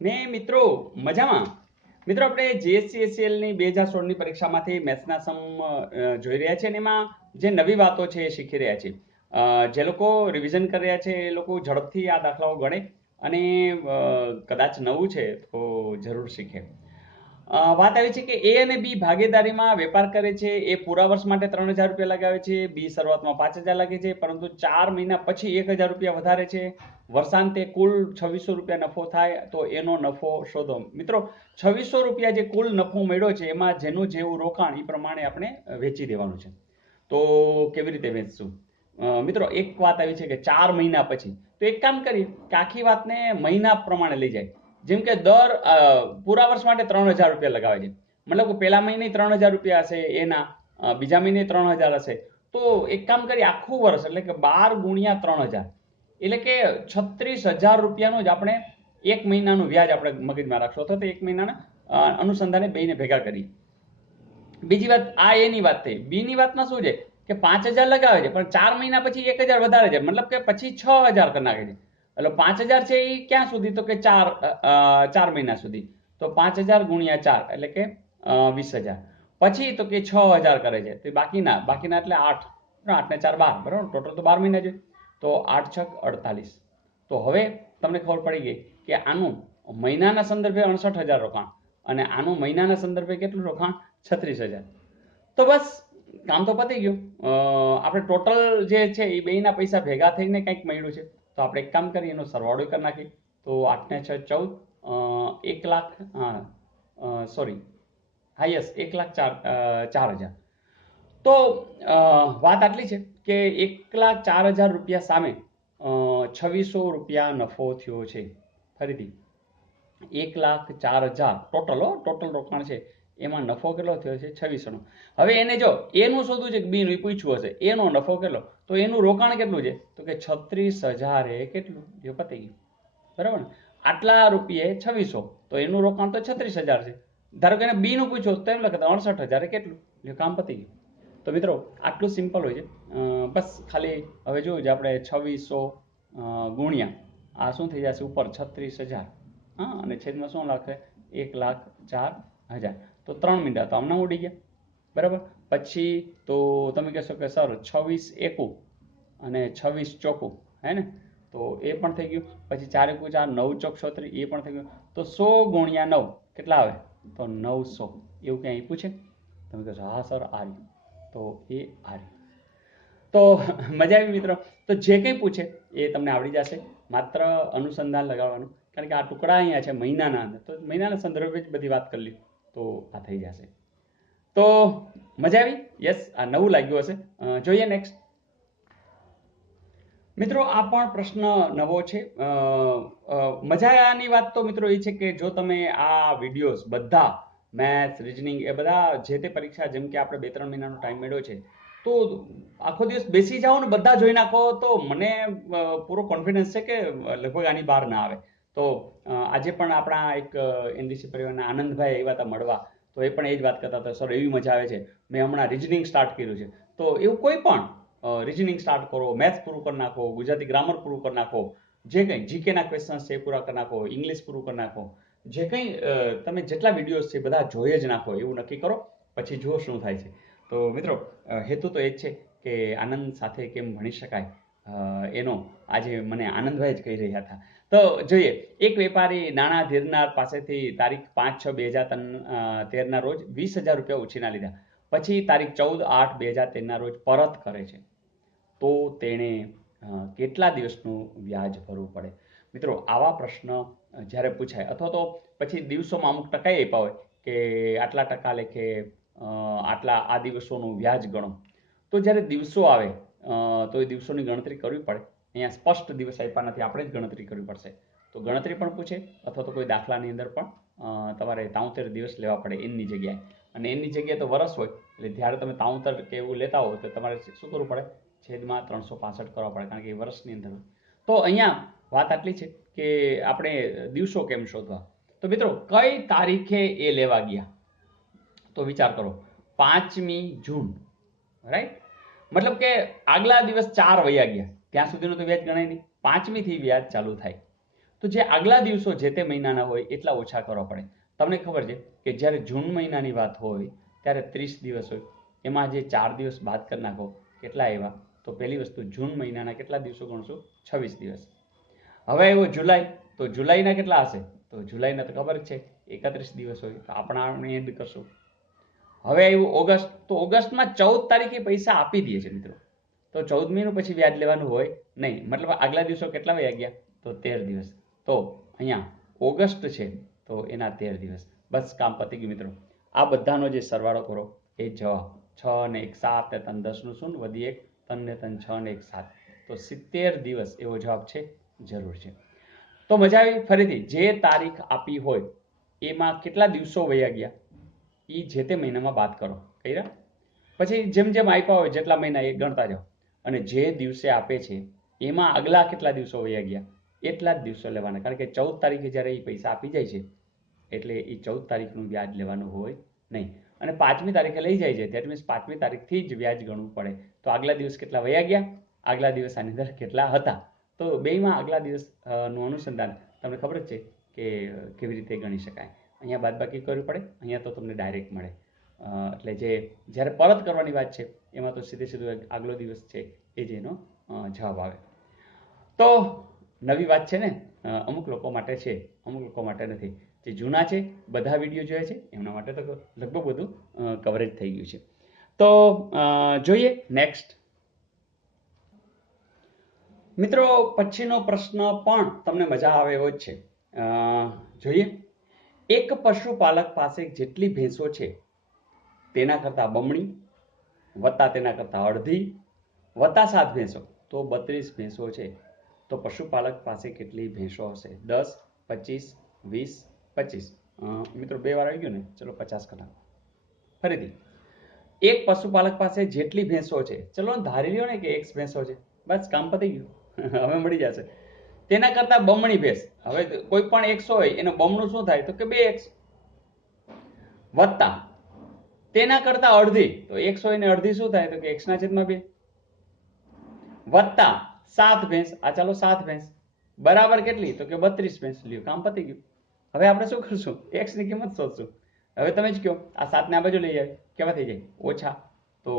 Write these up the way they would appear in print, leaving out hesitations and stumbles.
ને મિત્રો મજામાં. મિત્રો આપણે જીએસસીએસસીએલ ની 2016 ની પરીક્ષામાંથી મેથ્સના સમ જોઈ રહ્યા છે અને એમાં જે નવી વાતો છે એ શીખી રહ્યા છે. જે લોકો રિવિઝન કરી રહ્યા છે એ લોકો ઝડપથી આ દાખલાઓ ગણે અને કદાચ નવું છે તો જરૂર શીખે. વાત આવી છે કે એ અને બી ભાગીદારીમાં વેપાર કરે છે. એ પૂરા વર્ષ માટે 3000 રૂપિયા લગાવે છે. બી શરૂઆતમાં 5000 લાગે છે, પરંતુ 4 મહિના પછી 1000 રૂપિયા વધારે છે. વર્ષાંતે કુલ 2600 રૂપિયા નફો થાય તો એનો નફો શોધો. મિત્રો 2600 રૂપિયા જે કુલ નફો મળ્યો છે એમાં જેનું જેવું રોકાણ એ પ્રમાણે આપણે વેચી દેવાનું છે. તો કેવી રીતે વેચશું? મિત્રો એક વાત આવી છે કે 4 મહિના પછી, તો એક કામ કરીએ કે આખી વાતને મહિના પ્રમાણે લઈ જાય. જેમ કે દર પૂરા વર્ષ માટે 3000 રૂપિયા લગાવે છે, મતલબ કે પહેલા મહિને 3000 રૂપિયા હશે એના, બીજા મહિને 3000 હશે, તો એક કામ કરીએ આખું વર્ષ એટલે કે 12 ગુણ્યા 3000 એટલે કે 36000 રૂપિયાનું જ આપણે એક મહિનાનું વ્યાજ આપણે મગજમાં રાખશો, અથવા તો એક મહિનાના અનુસંધાને બેને ભેગા કરીએ. બીજી વાત, આ એની વાત થઈ. બી ની વાતમાં શું છે કે 5000 લગાવે છે પણ 4 મહિના પછી 1000 વધારે છે, મતલબ કે પછી 6000 કરી નાખે છે. એટલે 5000 છે એ ક્યાં સુધી? તો કે 4 મહિના સુધી. તો 5000 ગુણ્યા 4 એટલે કે 20000. પછી તો કે 6000 કરે છે. તો બાકીના એટલે 8 8 ને 4 12, બરાબર? ટોટલ તો 12 મહિના જોઈએ. તો 8 છક 48. તો હવે તમને ખબર પડી ગઈ કે આનું મહિનાના સંદર્ભે 69000 રોકાણ અને આનું મહિનાના સંદર્ભે કેટલું રોકાણ? 36000. તો બસ કામ તો પતી ગયું. આપણે ટોટલ જે છે એ બેના પૈસા ભેગા થઈને કંઈક મળ્યું છે. તો આપણે એક કામ કરીએ, એનો સરવાળો કરી નાખીએ. તો 8 ને 6 14, 1 લાખ, સોરી, હા યસ, 1,04,000. તો વાત આટલી છે કે 1,04,000 રૂપિયા સામે 2600 રૂપિયા નફો થયો છે. ફરીથી 1,04,000 ટોટલ રોકાણ છે, એમાં નફો કેટલો થયો છે? 2600 નો. હવે એને જો એનું શોધવું છે કે બી નું પૂછ્યું હશે, એનો નફો કેટલો, તો એનું રોકાણ કેટલું છે? તો કે 36,000 એ કેટલું? જો પતી ગયું, બરાબર ને? આટલા રૂપિયે 2600, તો એનું રોકાણ તો 36,000 છે. ધારો કે બી નું પૂછ્યું તો એમ લખે 68,000 એ કેટલું? જો કામ પતી ગયું. તો મિત્રો આટલું સિમ્પલ હોય છે. બસ ખાલી હવે જોયું છે આપણે 2600 ગુણ્યા આ શું થઈ જશે? ઉપર 36,000, હા, અને છેદમાં શું લાગશે? 1,04,000. તો 3 મિનિટ તો આમના ઉડી ગયા, બરાબર? પછી તો તમે કહેશો કે સર 26 એકું અને 26 ચોકું, હે ને? તો એ પણ થઈ ગયું. પછી 4 એકું 4, 9 ચોક 36, એ પણ થઈ ગયું. તો 100 ગુણ્યા 9 કેટલા આવે? તો 900. એવું ક્યાંય પૂછે? તમે કહેશો હા સર આ રહ્યું. તો એ આ રહ્યું. તો મજા આવી મિત્રો. તો જે કંઈ પૂછે એ તમને આવડી જશે. માત્ર અનુસંધાન લગાડવાનું, કારણ કે આ ટુકડા અહીંયા છે મહિનાના અંદર, તો મહિનાના સંદર્ભે જ બધી વાત કરી લી, તો આ થઈ જશે. તો મજા આવી? યસ, આ નવું લાગ્યું હશે. જોઈએ નેક્સ્ટ. મિત્રો આ પણ પ્રશ્ન નવો છે. મજાની વાત તો મિત્રો એ છે કે જો તમે આ વિડીયોઝ બધા મેથ્સ, રિઝનિંગ એ બધા જે તે પરીક્ષા, જેમ કે આપણે 2-3 મહિનાનો ટાઈમ મળ્યો છે, તો આખો દિવસ બેસી જાઓ ને બધા જોઈ નાખો, તો મને પૂરો કોન્ફિડન્સ છે કે લગભગ આની બહાર ના આવે. તો આજે પણ આપણા એક એનડીસી પરિવારના આનંદભાઈ આવ્યા હતા મળવા, તો એ પણ એ જ વાત કરતા હતા, સર એવી મજા આવે છે, મેં હમણાં રિઝનિંગ સ્ટાર્ટ કર્યું છે. તો એવું કોઈ પણ રિઝનિંગ સ્ટાર્ટ કરો, મેથ્સ પૂરું કરી નાખો, ગુજરાતી ગ્રામર પૂરું કરી નાખો, જે કંઈ જીકેના ક્વેશ્ચન્સ છે એ પૂરા કરી નાખો, ઇંગ્લિશ પૂરું કરી નાખો, જે કંઈ તમે જેટલા વિડીયોઝ છે બધા જોઈ જ નાખો, એવું નક્કી કરો. પછી જુઓ શું થાય છે. તો મિત્રો હેતુ તો એ જ છે કે આનંદ સાથે કેમ ભણી શકાય, એનો આજે મને આનંદભાઈ જ કહી રહ્યા હતા. તો જોઈએ, એક વેપારી નાણાં ધીરનાર પાસેથી તારીખ 5/6/2013 રોજ 20,000 રૂપિયા ઉછીના લીધા. પછી તારીખ 14/8/2013 રોજ પરત કરે છે, તો તેણે કેટલા દિવસનું વ્યાજ ભરવું પડે? મિત્રો આવા પ્રશ્ન જ્યારે પૂછાય, અથવા તો પછી દિવસોમાં અમુક ટકા આપ્યા હોય કે આટલા ટકા લેખે આટલા આ દિવસોનું વ્યાજ ગણો, તો જ્યારે દિવસો આવે તો એ દિવસોની ગણતરી કરવી પડે. અહીંયા સ્પષ્ટ દિવસ આપ્યા નથી, આપણે જ ગણતરી કરવી પડશે. તો ગણતરી પણ પૂછે, અથવા તો કોઈ દાખલાની અંદર પણ તમારે 73 દિવસ લેવા પડે એની જગ્યાએ. અને એની જગ્યાએ તો વર્ષ હોય, એટલે જ્યારે તમે 73 કે એવું લેતા હો તો તમારે શું કરવું પડે? છેદમાં 365 કરવા પડે, કારણ કે એ વર્ષની અંદર હોય. તો અહીંયા વાત આટલી છે કે આપણે દિવસો કેમ શોધવા. તો મિત્રો કઈ તારીખે એ લેવા ગયા? તો વિચાર કરો, 5મી જૂન, રાઈટ? મતલબ કે આગલા દિવસ 4 વયા ગયા, ત્યાં સુધીનું તો વ્યાજ ગણાય નહીં. 5મી થી વ્યાજ ચાલુ થાય. તો જે આગલા દિવસો જે તે મહિનાના હોય એટલા ઓછા કરવા પડે. તમને ખબર છે કે જ્યારે જૂન મહિનાની વાત હોય ત્યારે 30 દિવસ હોય, એમાં જે 4 દિવસ બાદ કરી નાખો કેટલા એવા? તો પહેલી વસ્તુ જૂન મહિનાના કેટલા દિવસો ગણશું? 26 દિવસ. હવે આવ્યો જુલાઈ, તો જુલાઈના કેટલા હશે? તો જુલાઈના તો ખબર જ છે 31 દિવસ હોય, તો આપણે એડ કરશું. હવે આવ્યું ઓગસ્ટ, તો ઓગસ્ટમાં 14 તારીખે પૈસા આપી દે છે મિત્રો, તો 14મીનું પછી વ્યાજ લેવાનું હોય નહીં. મતલબ આગલા દિવસો કેટલા વયા ગયા? તો 13 દિવસ. તો અહીંયા ઓગસ્ટ છે તો એના 13 દિવસ. બસ કામ પતી ગયું મિત્રો. આ બધાનો જે સરવાળો કરો એ જવાબ 6 ને 1 7 ને 3 10 નું શું વધી 1 3 ને 3 6 ને 1 7, તો 70 દિવસ એવો જવાબ છે, જરૂર છે. તો મજા આવી. ફરીથી જે તારીખ આપી હોય એમાં કેટલા દિવસો વયા ગયા એ જે તે મહિનામાં બાદ કરો. કર્યા પછી જેમ જેમ આપ્યા હોય જેટલા મહિના એ ગણતા જાઓ, અને જે દિવસે આપે છે એમાં આગલા કેટલા દિવસો વયા ગયા એટલા જ દિવસો લેવાના. કારણ કે 14 તારીખે જ્યારે એ પૈસા આપી જાય છે એટલે એ 14 તારીખનું વ્યાજ લેવાનું હોય નહીં. અને 5મી તારીખે લઈ જાય છે, ધેટ મીન્સ 5મી તારીખથી જ વ્યાજ ગણવું પડે. તો આગલા દિવસ કેટલા વયા ગયા, આગલા દિવસ આની અંદર કેટલા હતા. તો બેમાં આગલા દિવસનું અનુસંધાન તમને ખબર જ છે કે કેવી રીતે ગણી શકાય. અહીંયા બાદબાકી કરવી પડે, અહીંયા તો તમને ડાયરેક્ટ મળે. એટલે જે જ્યારે પરત કરવાની વાત છે એમાં તો સીધું આગલો દિવસ છે એ જ એનો જવાબ આવે. તો નવી વાત છે ને, અમુક લોકો માટે છે, અમુક લોકો માટે નથી. જે જૂના છે બધા વિડીયો જોયા છે એમના માટે તો લગભગ બધું કવરેજ થઈ ગયું છે. તો જોઈએ નેક્સ્ટ. મિત્રો પછીનો પ્રશ્ન પણ તમને મજા આવે એવો જ છે. જોઈએ. એક પશુપાલક પાસે જેટલી ભેંસો છે તેના કરતાં બમણી વત્તા તેના કરતાં અડધી વત્તા 7 ભેંસો, તો 32 ભેંસો છે. તો પશુપાલક પાસે કેટલી ભેંસો હશે? 10, 25, 20, 25. મિત્રો 2 વાર આવી ગયું ને, ચલો 50 કલાક. ફરીથી એક પશુપાલક પાસે જેટલી ભેંસો છે, ચલો ધારી લ્યો ને કે X ભેંસો છે, બસ કામ પતી ગયું. હવે મળી જશે. તેના કરતાં બમણી ભેંસ, હવે કોઈ પણ X હોય એનું બમણું શું થાય? તો કે 2X. વત્તા તેના કરતાં અડધી, તો X હોય ને અડધી શું થાય? તો કે X/2. વત્તા 7 ભેંસ, આ ચાલો 7 ભેંસ બરાબર કેટલી? તો કે 32 ભેંસ. લ્યો કામ પતી ગયું. હવે આપણે શું કરશું? X ની કિંમત શોધશું. હવે તમે જ કહો, આ 7 ને આ બાજુ લઈ જાય કેવા થઈ જાય? ઓછા. તો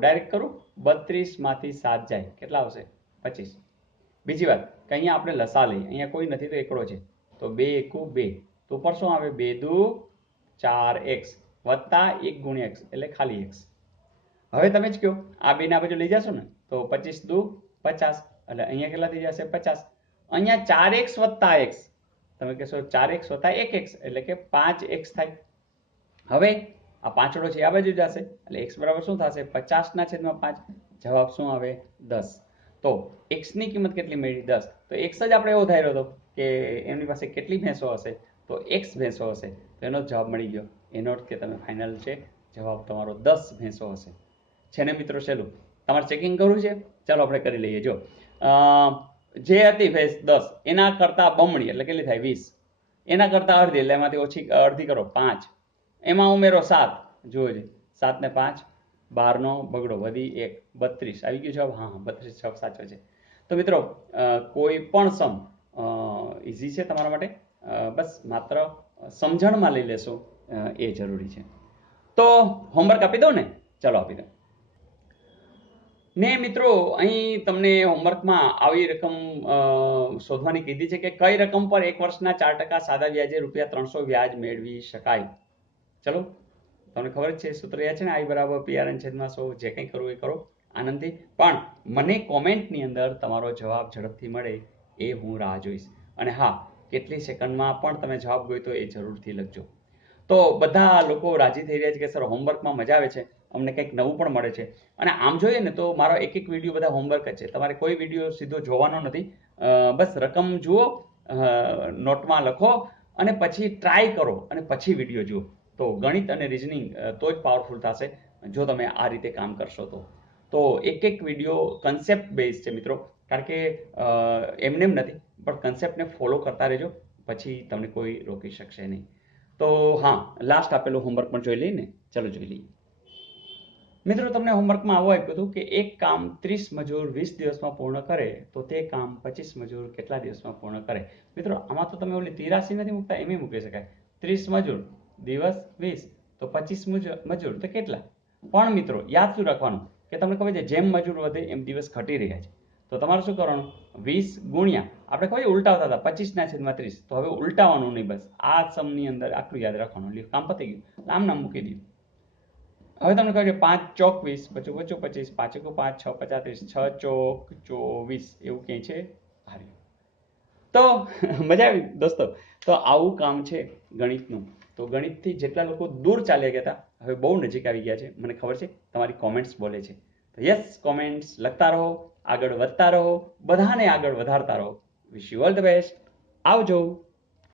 ડાયરેક્ટ કરું, 32 માંથી 7 જાય કેટલા આવશે? 25. બીજી વાત કે અહીંયા આપણે લસા લઈએ, અહીંયા કોઈ નથી તો એકડો છે, તો 2 એકુ 2, તો ઉપર શું આવે? 2 દુ 4x વત્તા 1 ગુણ્યા x એટલે ખાલી x. હવે તમે જ કહો, આ 2 ને આ બાજુ લઈ જશો ને તો 25 દુ 50, એટલે અહીંયા કેટલા થઈ જશે? 50. અહીંયા 4x વત્તા x, તમે કહેશો 4x વત્તા 1x એટલે કે 5x થાય. હવે આ પાંચડો છે આ બાજુ જશે એટલે x બરાબર શું થશે? 50/5. જવાબ શું આવે? 10. તો x ની કિંમત કેટલી મળી? 10. તો x જ આપણે એવો ધાર્યો હતો કે એમની પાસે કેટલી ભેંસો હશે? તો x ભેંસો હશે, તો એનો જવાબ મળી ગયો. એનો અર્થ કે તમે ફાઇનલ છે જવાબ તમારો 10 ભેંસો હશે. છે ને મિત્રો? સહેલું. તમારે ચેકિંગ કરવું છે? ચાલો આપણે કરી લઈએ. જો જે હતી ભેંસ 10, એના કરતાં બમણી એટલે કેટલી થાય? 20. એના કરતાં અડધી એટલે એમાંથી ઓછી અડધી કરો 5, એમાં ઉમેરો 7. જોજો 7 ને 5 12 નો બગડો વધી 1, 32 આવી ગયું જવાબ. હા 32 જવાબ સાચો છે. તો મિત્રો કોઈ પણ સમ ઇઝી છે તમારા માટે, બસ માત્ર સમજણમાં લઈ લેશો એ જરૂરી છે. તો હોમવર્ક આપી દઉં ને? ચાલો આપી દઉં ને મિત્રો. અહીં તમને હોમવર્કમાં આવી રકમ શોધવાની કીધી છે કે કઈ રકમ પર 1 વર્ષના 4% સાદા વ્યાજે ₹300 વ્યાજ મેળવી શકાય. ચલો તમને ખબર જ છે, સૂત્ર યાદ છે ને? I બરાબર PRN/100. જે કંઈ કરવું એ કરો આનંદથી, પણ મને કોમેન્ટની અંદર તમારો જવાબ ઝડપથી મળે એ હું રાહ જોઈશ. અને હા, કેટલી સેકન્ડમાં પણ તમે જવાબ ગોઈતો એ જરૂરથી લખજો. તો બધા લોકો રાજી થઈ રહ્યા છે કે સર હોમવર્કમાં મજા આવે છે, અમને કંઈક નવું પણ મળે છે. અને આમ જોઈએ ને તો મારો એક વિડીયો બધા હોમવર્ક જ છે. તમારે કોઈ વિડીયો સીધો જોવાનો નથી. બસ રકમ જુઓ, નોટમાં લખો અને પછી ટ્રાય કરો અને પછી વિડીયો જુઓ. તો ગણિત અને રિઝનિંગ તો જ પાવરફુલ થશે જો તમે આ રીતે કામ કરશો તો. તો એક વિડીયો કન્સેપ્ટ બેઝ છે મિત્રો, કારણ કે એમને નથી, પણ કન્સેપ્ટને ફોલો કરતા રહેજો, પછી તમને કોઈ રોકી શકશે નહીં. તો હા, લાસ્ટ આપેલું હોમવર્ક પણ જોઈ લઈએ ને? ચલો જોઈ લઈએ. મિત્રો તમને હોમવર્કમાં આવું આપ્યું હતું કે એક કામ 30 મજૂર 20 દિવસમાં પૂર્ણ કરે તો તે કામ 25 મજૂર કેટલા દિવસમાં પૂર્ણ કરે. મિત્રો આમાં તો તમે ઓલી 83 નથી મૂકતા, એમ મૂકી શકાય. 30 મજૂર દિવસ 20 તો 25 મજૂર તો કેટલા. પણ મિત્રો યાદ શું રાખવાનું કે તમને ખબર છે જેમ મજૂર વધે એમ દિવસ ઘટી રહ્યા છે. તો તમારે શું કરવાનું, 20 ગુણ્યા આપણે ખબર ઉલટાવતા હતા 25/30, તો હવે ઉલટાવવાનું નહીં, બસ આ સમની અંદર આટલું યાદ રાખવાનું. કામ પતી ગયું, આમ નામ મૂકી દીધું. હવે તમને કહ્યું 5 ચોક 20, બચું 25, 5 એકુ 5, 6 35, 6 ચોક 24, એવું ક્યાંય છે હાર્યું. તો મજા આવી દોસ્તો. તો આવું કામ છે ગણિતનું. તો ગણિતથી જેટલા લોકો દૂર ચાલ્યા ગયા હતા હવે બહુ નજીક આવી ગયા છે, મને ખબર છે. તમારી કોમેન્ટ્સ બોલે છે. તો યસ, કોમેન્ટ્સ લખતા રહો, આગળ વધતા રહો, બધાને આગળ વધારતા રહો. Wish you all the best. આવજો.